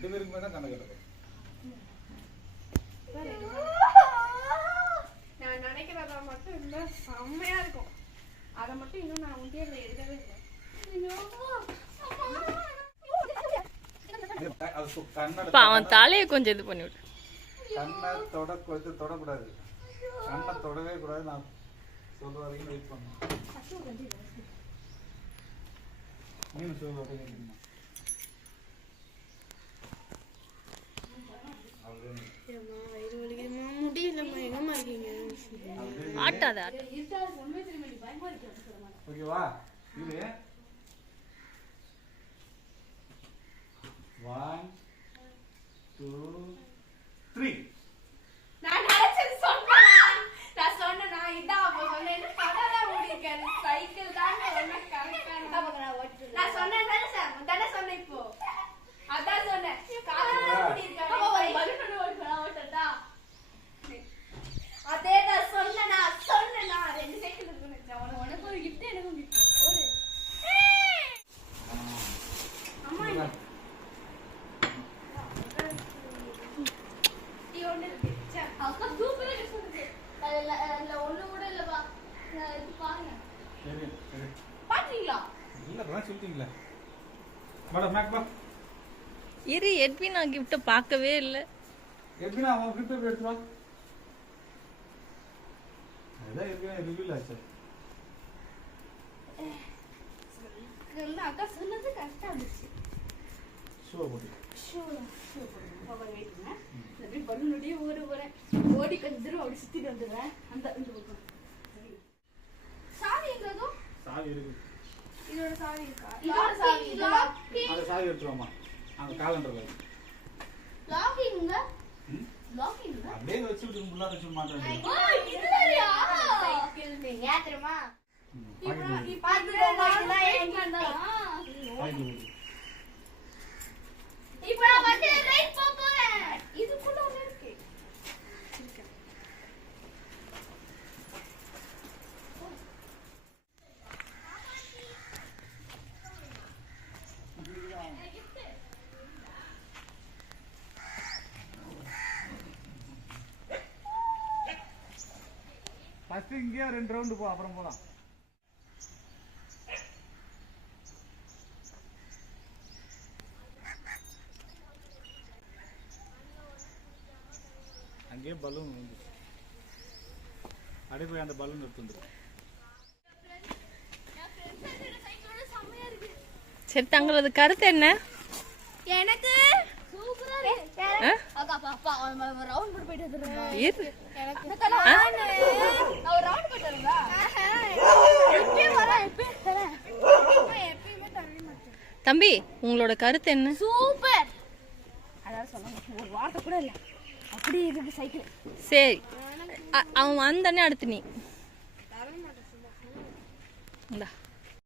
ரெண்டு பேருக்குமே தான் கண்ணை கட்டுறது. நான் நினைக்கிறதா மட்டும் இல்லை, செம்மையா இருக்கும். அதை மட்டும் இன்னும் நான் உண்டியல்ல எழுதவே இல்லை. அவன் தலையை கொஞ்சம் இது பண்ணி விடு. கண்ணை தொடக்கூடாது, கண்ணை தொடவே கூடாது. நான் சொல்ற வரைக்கும் வெயிட் பண்ணணும். நீங்க சொல்ற வரைக்கும் முடியலம்மா, எங்கம்மா இருக்கீங்க? ஆட்டாத ஓகேவா? இது 1 2 3. நான் நினைச்சது சொன்னேன். நான் சொன்னேனா இதான் அப்ப சொன்னேன். படல முடிக்கல சைக்கிள் தான் சொன்ன கரெக்ட்டா நான் சொன்னேன் தானே சார், தானே சொன்னேன். இப்போ அதான் சொன்னேன். காலையில முடிக்க அப்ப ஒரு பலூன் ஓட்டடா. அதே தான் சொன்னேனா ரெண்டு சைக்கிள் இருக்குன்னு நினைச்சேன். உனக்கு ஒரு gift எனக்கு gift போடு. அம்மா நீ ஒண்ணு இருக்கு. சரி அப்ப சூப்பரா இருக்கு. அதுல ஒண்ணு கூட இல்லப்பா. இது பாருங்க. சரி சரி பாத்தீங்களா? இல்ல பா சொல்லிட்டீங்களா? வாடா மேக் பா. இரு, எட்வினா கிஃப்ட் பார்க்கவே இல்லை. எட்வினா அவன் கிஃப்ட் எடுத்து வா. அதான் எட்வினா ரிவீல் ஆச்சு. அக்கா சொன்னது கரெக்டா இருந்துச்சு. ஷோ போடு. ஷோ பாபா வெயிட் பண்ணு. அப்படியே பலூனோடயே ஓடுறேன். ஓடி கொஞ்ச தூரம் அப்படி சுத்திட்டு வந்துடுறேன். அந்த இந்த பக்கம் சாவி எங்கதோ? சாவி இருக்கு. இதோட சாவி இருக்கா? இதோட சாவி இல்ல. அந்த சாவி எடுத்துவாமா. அந்த காலண்டர்ல. லாகிங்க? லாகிங்க? அப்படியே வச்சு விட்டு முள்ளா வச்சு மாட்டேன். இதுலயா? சைக்கிள் நீங்க ஏத்துறமா? நீ பாத்துக்கோங்க, இதெல்லாம் எங்கடா? இப்போ நான் வந்து ரைட் போறேன். இதுக்குள்ள ஒண்ணு இருக்கு. ஃபர்ஸ்ட் இங்கே 2 ரவுண்ட் போ, அப்புறம் போலாம். அங்கே பலூன் வந்து அப்படியே போய் அந்த பலூன் எடுத்து வந்துடும். சரி, தங்களது கருத்து என்ன? எனக்கு சூப்பரா இருக்கு. அக்கா பாப்பா ரவுண்ட் போட்டு வந்துறேன். இரு, எனக்கு நான் ஒரு ரவுண்ட் போட்டு வரேன். இப்பவே வரேன், இப்பவே தரேன். எப்பவுமே தர மாட்டேன். தம்பி, உங்களோட கருத்து என்ன? சூப்பர். அதான் சொல்லுங்க, ஒரு வார்த்தை கூட இல்ல. அப்படியே இருக்கு சைக்கிள். சரி, அவன் வந்தானே அடுத்து நீ இந்தா.